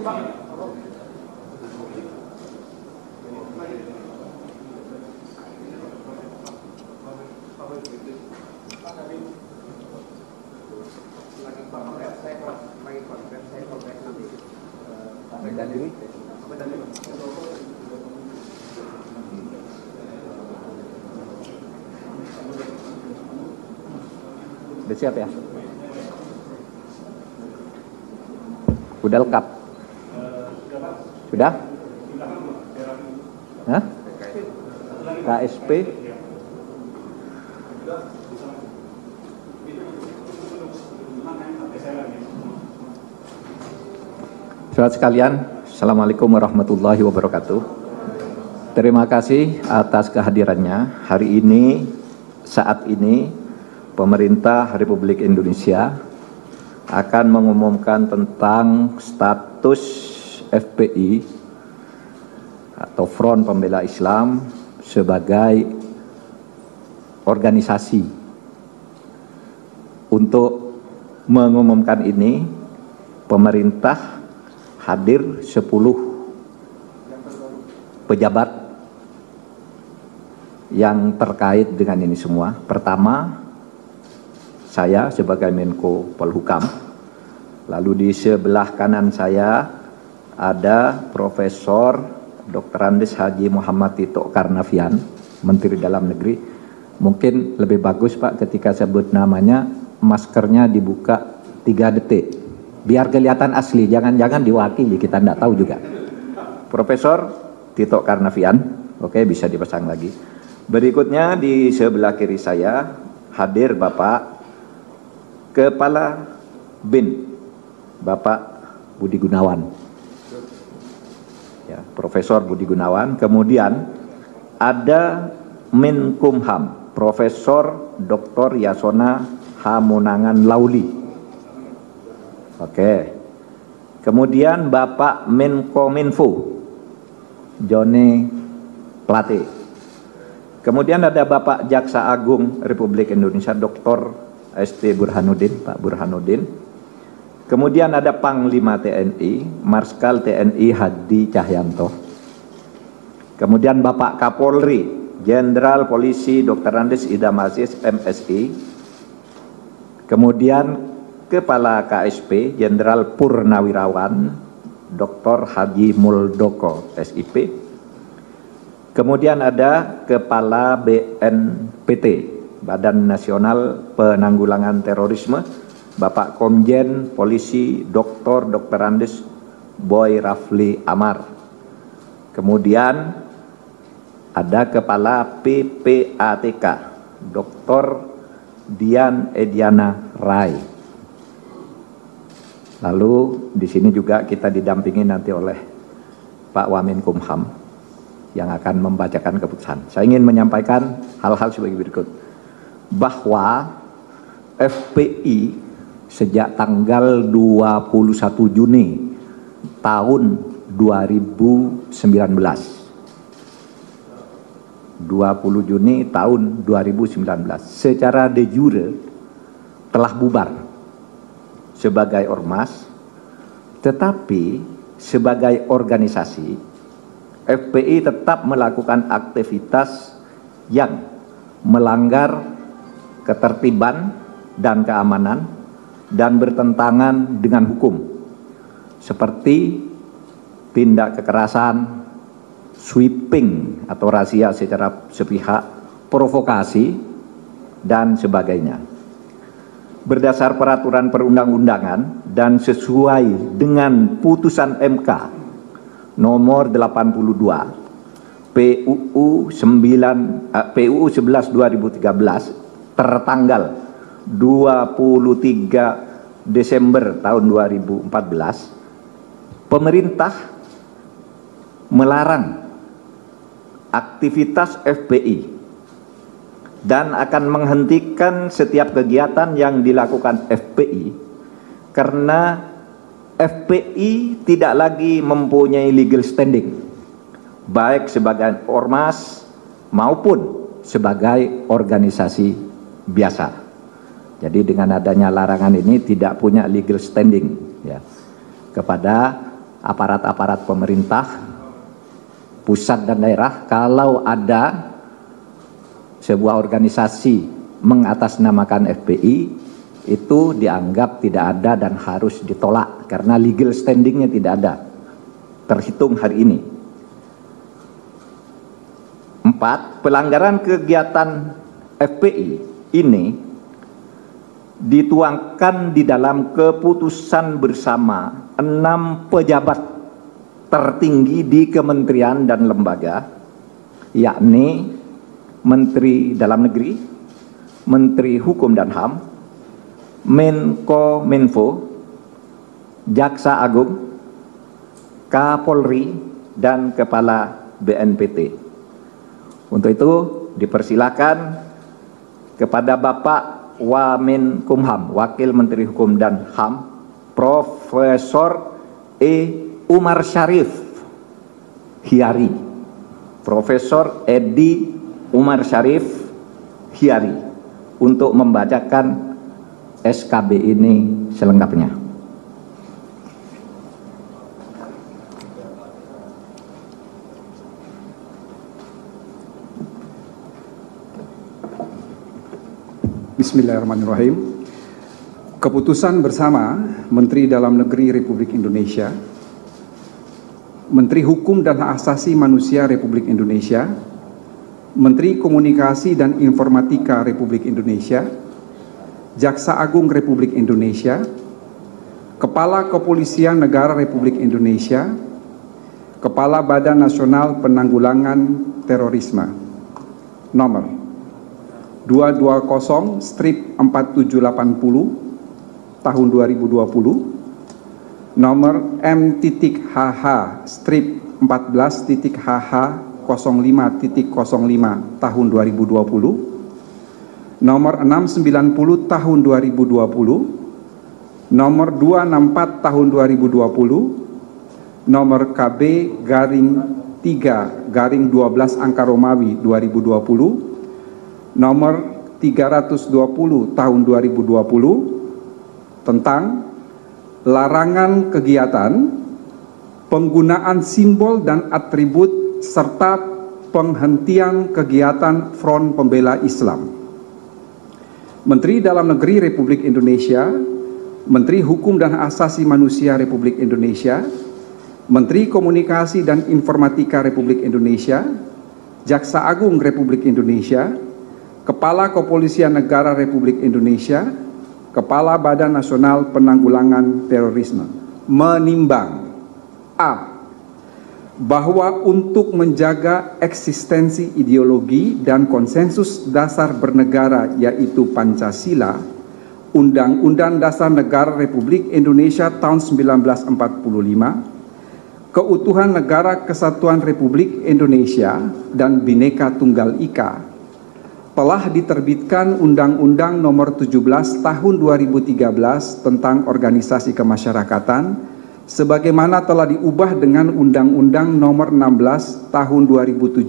Udah siap ya? Udah lengkap? Sudah? Hah? KSP? Saudara sekalian, Assalamualaikum warahmatullahi wabarakatuh. Terima kasih atas kehadirannya. Hari ini, saat ini, pemerintah Republik Indonesia akan mengumumkan tentang status FPI atau Front Pembela Islam sebagai organisasi. Untuk mengumumkan ini, pemerintah hadir 10 pejabat yang terkait dengan ini semua. Pertama, saya sebagai Menko Polhukam. Lalu di sebelah kanan saya ada Profesor Dr. Andes Haji Muhammad Tito Karnavian, Menteri Dalam Negeri. Mungkin lebih bagus Pak ketika sebut namanya, maskernya dibuka 3 detik. Biar kelihatan asli, jangan-jangan diwakili, kita tidak tahu juga. Profesor Tito Karnavian, oke, bisa dipasang lagi. Berikutnya di sebelah kiri saya hadir Bapak Kepala BIN, Bapak Budi Gunawan. Ya, Profesor Budi Gunawan. Kemudian ada Menkumham, Profesor Dr. Yasona Hamonangan Lauli. Oke. Kemudian Bapak Menkominfo, Joni Plate. Kemudian ada Bapak Jaksa Agung Republik Indonesia, Dr. ST Burhanuddin, Pak Burhanuddin. Kemudian ada Panglima TNI, Marskal TNI Hadi Cahyanto. Kemudian Bapak Kapolri, Jenderal Polisi Dr. Andes Idham Aziz, MSI. Kemudian Kepala KSP, Jenderal Purnawirawan, Dr. Haji Muldoko, SIP. Kemudian ada Kepala BNPT, Badan Nasional Penanggulangan Terorisme, Bapak Komjen Polisi Dr. Andes Boy Rafli Amar. Kemudian ada Kepala PPATK, Dr. Dian Ediana Rai. Lalu di sini juga kita didampingi nanti oleh Pak Wamenkumham yang akan membacakan keputusan. Saya ingin menyampaikan hal-hal sebagai berikut. Bahwa FPI sejak tanggal 21 Juni tahun 2019, 20 Juni tahun 2019 secara de jure telah bubar sebagai ormas, tetapi sebagai organisasi FPI tetap melakukan aktivitas yang melanggar ketertiban dan keamanan dan bertentangan dengan hukum, seperti tindak kekerasan, sweeping atau razia secara sepihak, provokasi, dan sebagainya. Berdasar peraturan perundang-undangan dan sesuai dengan putusan MK nomor 82 PUU 11/2013 tertanggal 23 Desember tahun 2014, pemerintah melarang aktivitas FPI dan akan menghentikan setiap kegiatan yang dilakukan FPI karena FPI tidak lagi mempunyai legal standing, baik sebagai ormas maupun sebagai organisasi biasa. Jadi dengan adanya larangan ini tidak punya legal standing ya, kepada aparat-aparat pemerintah, pusat dan daerah, kalau ada sebuah organisasi mengatasnamakan FPI, itu dianggap tidak ada dan harus ditolak karena legal standingnya tidak ada, terhitung hari ini. 4. Pelanggaran kegiatan FPI ini dituangkan di dalam keputusan bersama 6 pejabat tertinggi di kementerian dan lembaga, yakni Menteri Dalam Negeri, Menteri Hukum dan HAM, Menko Minfo, Jaksa Agung, Kapolri, dan Kepala BNPT. Untuk itu dipersilakan kepada Bapak Wamenkumham, Wakil Menteri Hukum dan HAM, Profesor Umar Syarif Hiari, Profesor Edi Umar Syarif Hiari, untuk membacakan SKB ini selengkapnya. Bismillahirrahmanirrahim. Keputusan bersama Menteri Dalam Negeri Republik Indonesia, Menteri Hukum dan Hak Asasi Manusia Republik Indonesia, Menteri Komunikasi dan Informatika Republik Indonesia, Jaksa Agung Republik Indonesia, Kepala Kepolisian Negara Republik Indonesia, Kepala Badan Nasional Penanggulangan Terorisme, nomor 220/4780 tahun 2020, nomor M.14.HH/14.05.05 tahun 2020, nomor 690 tahun 2020, nomor 264 tahun 2020, nomor KB/3/12 angka Romawi 2020, nomor 320 tahun 2020 tentang larangan kegiatan, penggunaan simbol dan atribut serta penghentian kegiatan Front Pembela Islam. Menteri Dalam Negeri Republik Indonesia, Menteri Hukum dan Hak Asasi Manusia Republik Indonesia, Menteri Komunikasi dan Informatika Republik Indonesia, Jaksa Agung Republik Indonesia, Kepala Kepolisian Negara Republik Indonesia, Kepala Badan Nasional Penanggulangan Terorisme menimbang: A. Bahwa untuk menjaga eksistensi ideologi dan konsensus dasar bernegara yaitu Pancasila, Undang-Undang Dasar Negara Republik Indonesia tahun 1945, keutuhan Negara Kesatuan Republik Indonesia dan Bhinneka Tunggal Ika, telah diterbitkan Undang-Undang Nomor 17 Tahun 2013 tentang Organisasi Kemasyarakatan, sebagaimana telah diubah dengan Undang-Undang Nomor 16 Tahun 2017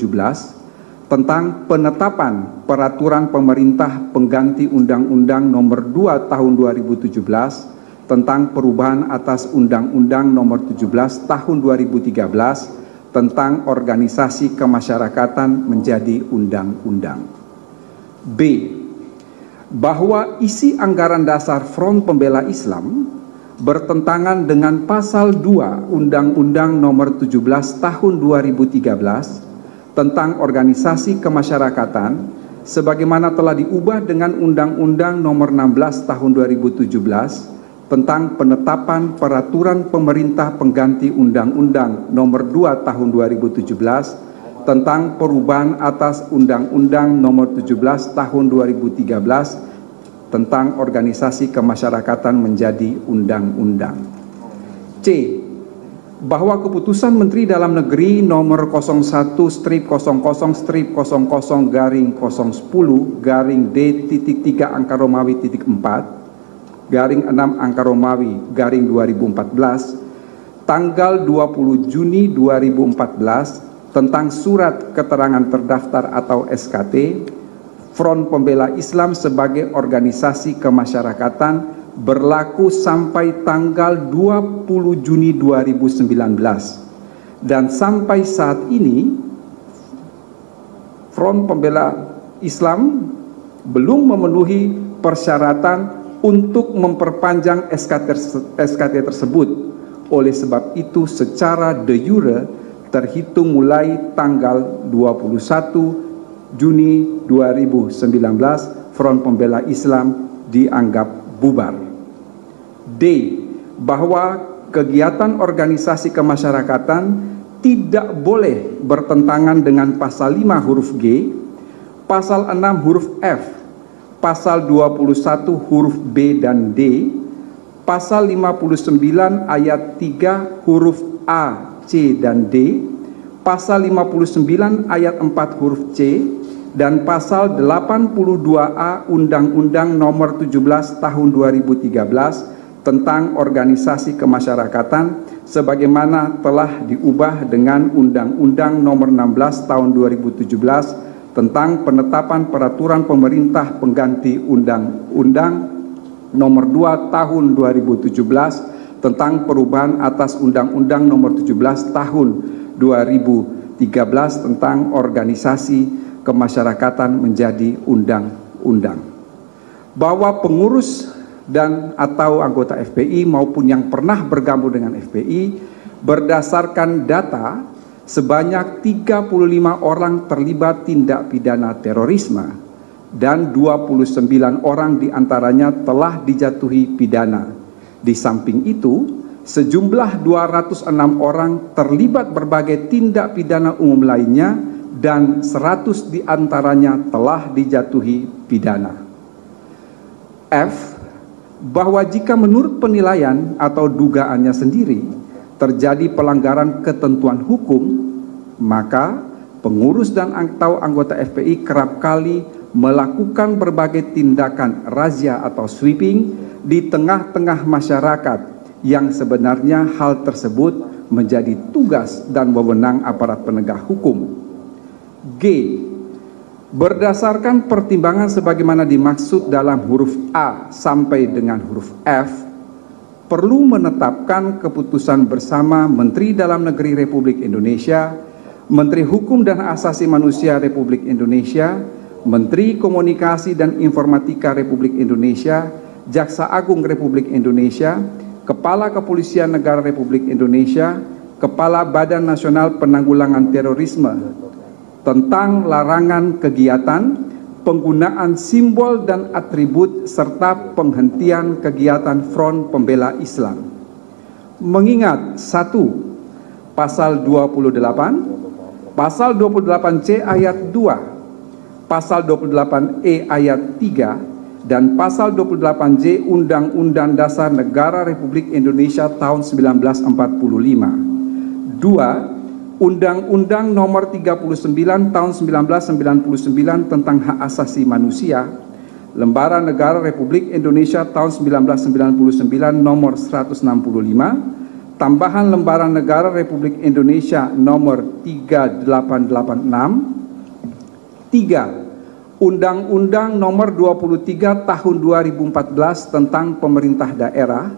tentang penetapan peraturan pemerintah pengganti Undang-Undang Nomor 2 Tahun 2017 tentang perubahan atas Undang-Undang Nomor 17 Tahun 2013 tentang Organisasi Kemasyarakatan menjadi undang-undang. B. Bahwa isi anggaran dasar Front Pembela Islam bertentangan dengan pasal 2 Undang-Undang Nomor 17 Tahun 2013 tentang Organisasi Kemasyarakatan sebagaimana telah diubah dengan Undang-Undang Nomor 16 Tahun 2017 tentang penetapan peraturan pemerintah pengganti Undang-Undang Nomor 2 Tahun 2017 tentang perubahan atas Undang-Undang Nomor 17 Tahun 2013 tentang Organisasi Kemasyarakatan menjadi undang-undang. C. Bahwa keputusan Menteri Dalam Negeri Nomor 01/00/010/D.3 angka Romawi /4/6 angka Romawi /2014 tanggal 20 Juni 2014 tentang surat keterangan terdaftar atau SKT Front Pembela Islam sebagai organisasi kemasyarakatan berlaku sampai tanggal 20 Juni 2019 dan sampai saat ini Front Pembela Islam belum memenuhi persyaratan untuk memperpanjang SKT tersebut. Oleh sebab itu secara de jure terhitung mulai tanggal 21 Juni 2019 Front Pembela Islam dianggap bubar. D. Bahwa kegiatan organisasi kemasyarakatan tidak boleh bertentangan dengan pasal 5 huruf G, pasal 6 huruf F, pasal 21 huruf B dan D, pasal 59 ayat 3 huruf A, C dan D, pasal 59 ayat 4 huruf C, dan pasal 82A Undang-Undang Nomor 17 Tahun 2013 tentang organisasi kemasyarakatan sebagaimana telah diubah dengan Undang-Undang Nomor 16 Tahun 2017 tentang penetapan peraturan pemerintah pengganti Undang-Undang Nomor 2 Tahun 2017 tentang perubahan atas Undang-Undang Nomor 17 Tahun 2013 tentang organisasi kemasyarakatan menjadi undang-undang. Bahwa pengurus dan atau anggota FPI maupun yang pernah bergabung dengan FPI berdasarkan data sebanyak 35 orang terlibat tindak pidana terorisme dan 29 orang diantaranya telah dijatuhi pidana. Di samping itu, sejumlah 206 orang terlibat berbagai tindak pidana umum lainnya dan 100 diantaranya telah dijatuhi pidana. F. Bahwa jika menurut penilaian atau dugaannya sendiri terjadi pelanggaran ketentuan hukum, maka pengurus dan atau anggota FPI kerap kali melakukan berbagai tindakan razia atau sweeping di tengah-tengah masyarakat yang sebenarnya hal tersebut menjadi tugas dan wewenang aparat penegak hukum. G. Berdasarkan pertimbangan sebagaimana dimaksud dalam huruf A sampai dengan huruf F, perlu menetapkan keputusan bersama Menteri Dalam Negeri Republik Indonesia, Menteri Hukum dan Asasi Manusia Republik Indonesia, Menteri Komunikasi dan Informatika Republik Indonesia, Jaksa Agung Republik Indonesia, Kepala Kepolisian Negara Republik Indonesia, Kepala Badan Nasional Penanggulangan Terorisme tentang larangan kegiatan, penggunaan simbol dan atribut serta penghentian kegiatan Front Pembela Islam. Mengingat 1. Pasal 28, Pasal 28C ayat 2, Pasal 28E ayat 3, dan Pasal 28J Undang-Undang Dasar Negara Republik Indonesia tahun 1945. 2. Undang-Undang Nomor 39 Tahun 1999 tentang Hak Asasi Manusia, Lembaran Negara Republik Indonesia tahun 1999 Nomor 165, Tambahan Lembaran Negara Republik Indonesia Nomor 3886. 3. Undang-Undang Nomor 23 Tahun 2014 tentang Pemerintah Daerah,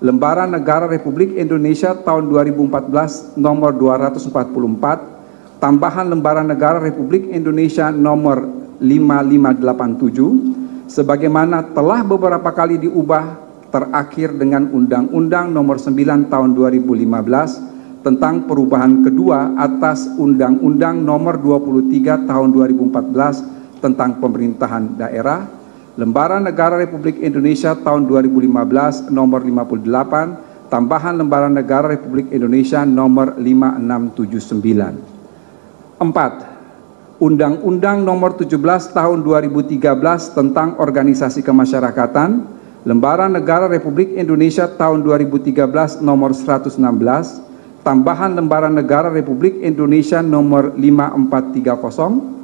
Lembaran Negara Republik Indonesia tahun 2014 nomor 244, Tambahan Lembaran Negara Republik Indonesia nomor 5587, sebagaimana telah beberapa kali diubah terakhir dengan Undang-Undang Nomor 9 tahun 2015 tentang perubahan kedua atas Undang-Undang Nomor 23 tahun 2014 tentang Pemerintahan Daerah, Lembaran Negara Republik Indonesia tahun 2015 nomor 58, Tambahan Lembaran Negara Republik Indonesia nomor 5679. 4. Undang-Undang Nomor 17 tahun 2013 tentang Organisasi Kemasyarakatan, Lembaran Negara Republik Indonesia tahun 2013 nomor 116, Tambahan Lembaran Negara Republik Indonesia nomor 5430,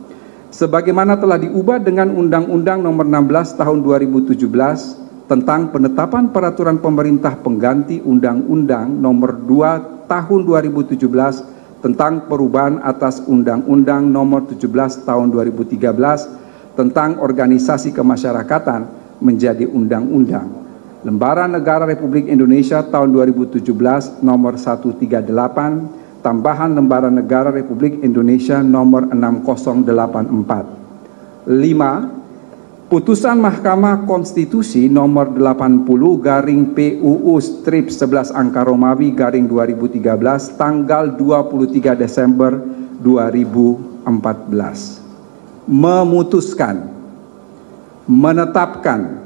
sebagaimana telah diubah dengan Undang-Undang Nomor 16 Tahun 2017 tentang penetapan peraturan pemerintah pengganti Undang-Undang Nomor 2 Tahun 2017 tentang perubahan atas Undang-Undang Nomor 17 Tahun 2013 tentang organisasi kemasyarakatan menjadi undang-undang. Lembaran Negara Republik Indonesia tahun 2017 nomor 138, tambahan Lembaran Negara Republik Indonesia nomor 6084. 5. Putusan Mahkamah Konstitusi nomor 80/PUU/11 tanggal 23 Desember 2014 memutuskan, menetapkan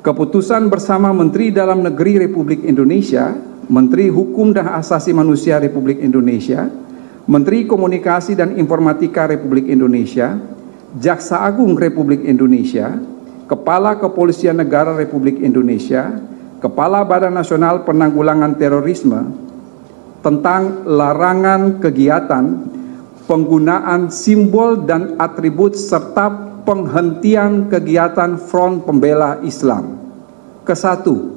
keputusan bersama Menteri Dalam Negeri Republik Indonesia, Menteri Hukum dan Asasi Manusia Republik Indonesia, Menteri Komunikasi dan Informatika Republik Indonesia, Jaksa Agung Republik Indonesia, Kepala Kepolisian Negara Republik Indonesia, Kepala Badan Nasional Penanggulangan Terorisme tentang larangan kegiatan, penggunaan simbol dan atribut serta penghentian kegiatan Front Pembela Islam. Kesatu,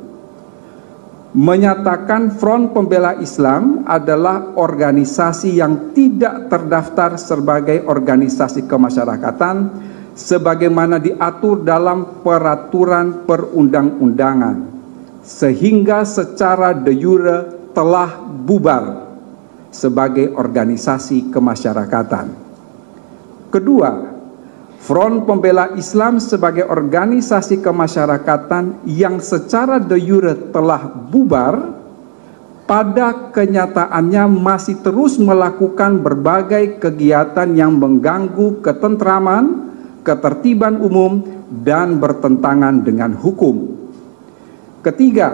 menyatakan Front Pembela Islam adalah organisasi yang tidak terdaftar sebagai organisasi kemasyarakatan sebagaimana diatur dalam peraturan perundang-undangan, sehingga secara de jure telah bubar sebagai organisasi kemasyarakatan. Kedua, Front Pembela Islam sebagai organisasi kemasyarakatan yang secara de jure telah bubar, pada kenyataannya masih terus melakukan berbagai kegiatan yang mengganggu ketentraman, ketertiban umum, dan bertentangan dengan hukum. Ketiga,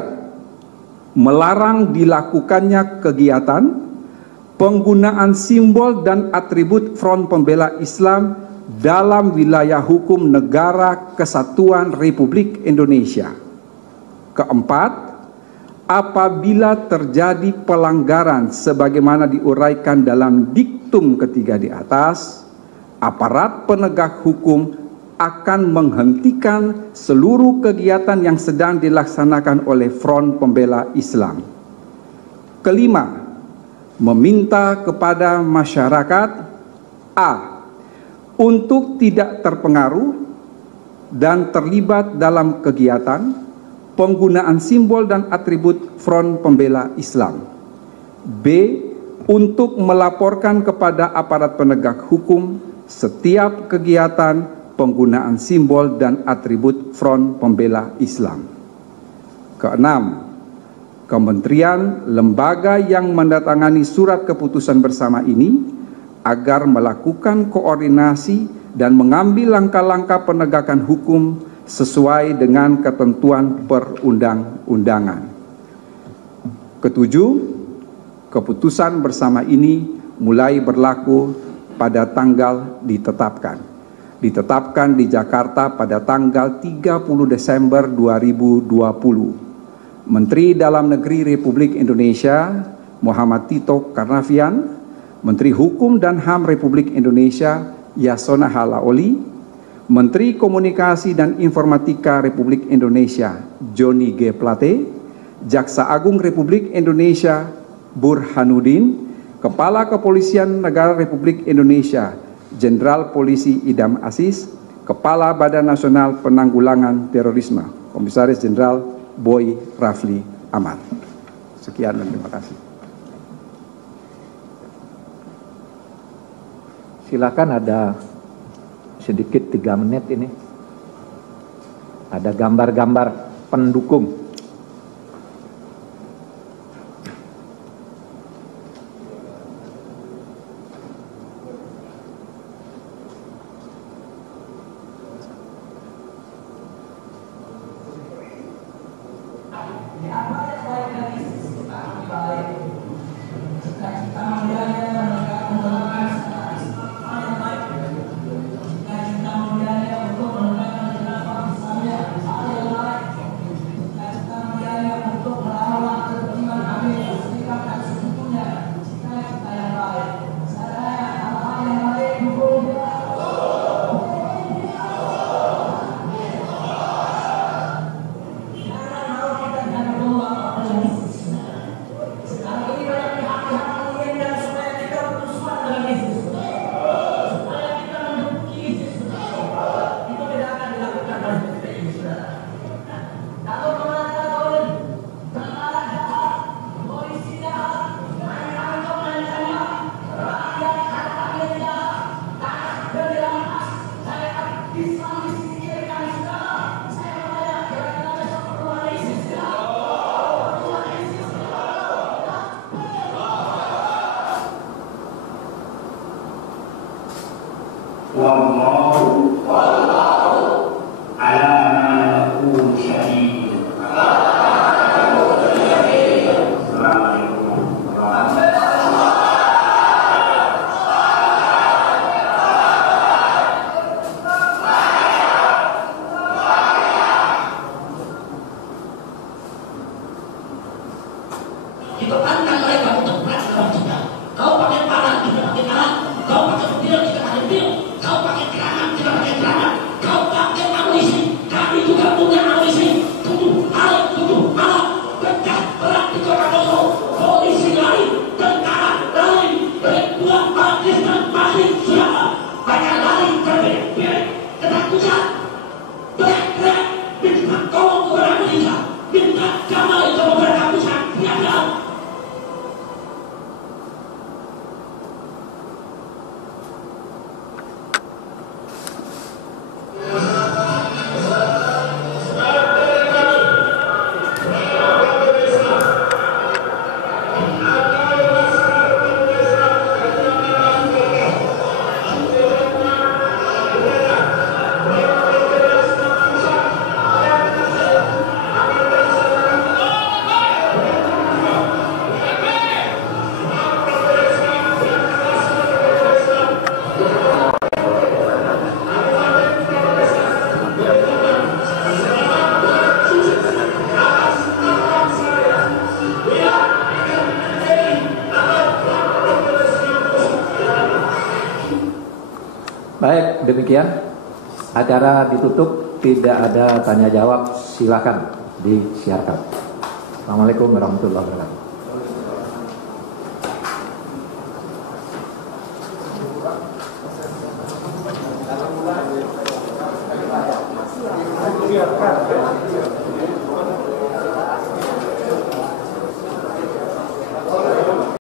melarang dilakukannya kegiatan, penggunaan simbol dan atribut Front Pembela Islam dalam wilayah hukum Negara Kesatuan Republik Indonesia. Keempat, apabila terjadi pelanggaran sebagaimana diuraikan dalam diktum ketiga di atas, aparat penegak hukum akan menghentikan seluruh kegiatan yang sedang dilaksanakan oleh Front Pembela Islam. Kelima, meminta kepada masyarakat A. untuk tidak terpengaruh dan terlibat dalam kegiatan penggunaan simbol dan atribut Front Pembela Islam. B. Untuk melaporkan kepada aparat penegak hukum setiap kegiatan penggunaan simbol dan atribut Front Pembela Islam. Keenam, kementerian, lembaga yang mendatangani surat keputusan bersama ini agar melakukan koordinasi dan mengambil langkah-langkah penegakan hukum sesuai dengan ketentuan perundang-undangan. Ketujuh, keputusan bersama ini mulai berlaku pada tanggal ditetapkan di Jakarta pada tanggal 30 Desember 2020. Menteri Dalam Negeri Republik Indonesia Muhammad Tito Karnavian, Menteri Hukum dan HAM Republik Indonesia Yasona Halaoli, Menteri Komunikasi dan Informatika Republik Indonesia Johnny G. Plate, Jaksa Agung Republik Indonesia Burhanuddin, Kepala Kepolisian Negara Republik Indonesia Jenderal Polisi Idam Aziz, Kepala Badan Nasional Penanggulangan Terorisme Komisaris Jenderal Boy Rafli Amar. Sekian dan terima kasih. Silakan, ada sedikit 3 menit ini. Ada gambar-gambar pendukung. Wallahu ala ma naqulu syahid. Assalamualaikum warahmatullahi Ditekankan mereka untuk berat dalam kita. Kau pakai parang, kita pakai parang. Kau pakai mobil, kita pakai mobil. Kau pakai granat, kita pakai granat. Kau pakai amunisi, kami juga punya amunisi. Tujuh alat, pecah perang di kota Poso. Polisi lari, tentara lari, ribuan Pakistan masih siapa? Banyak lari, terbiak-biak, ketakutan. Teriak-teriak, minta tolong kepada Indonesia. Minta damai kepada Indonesia. Biarlah. Baik, demikian acara ditutup, tidak ada tanya jawab, silakan disiarkan. Assalamualaikum warahmatullahi wabarakatuh. Biarkan.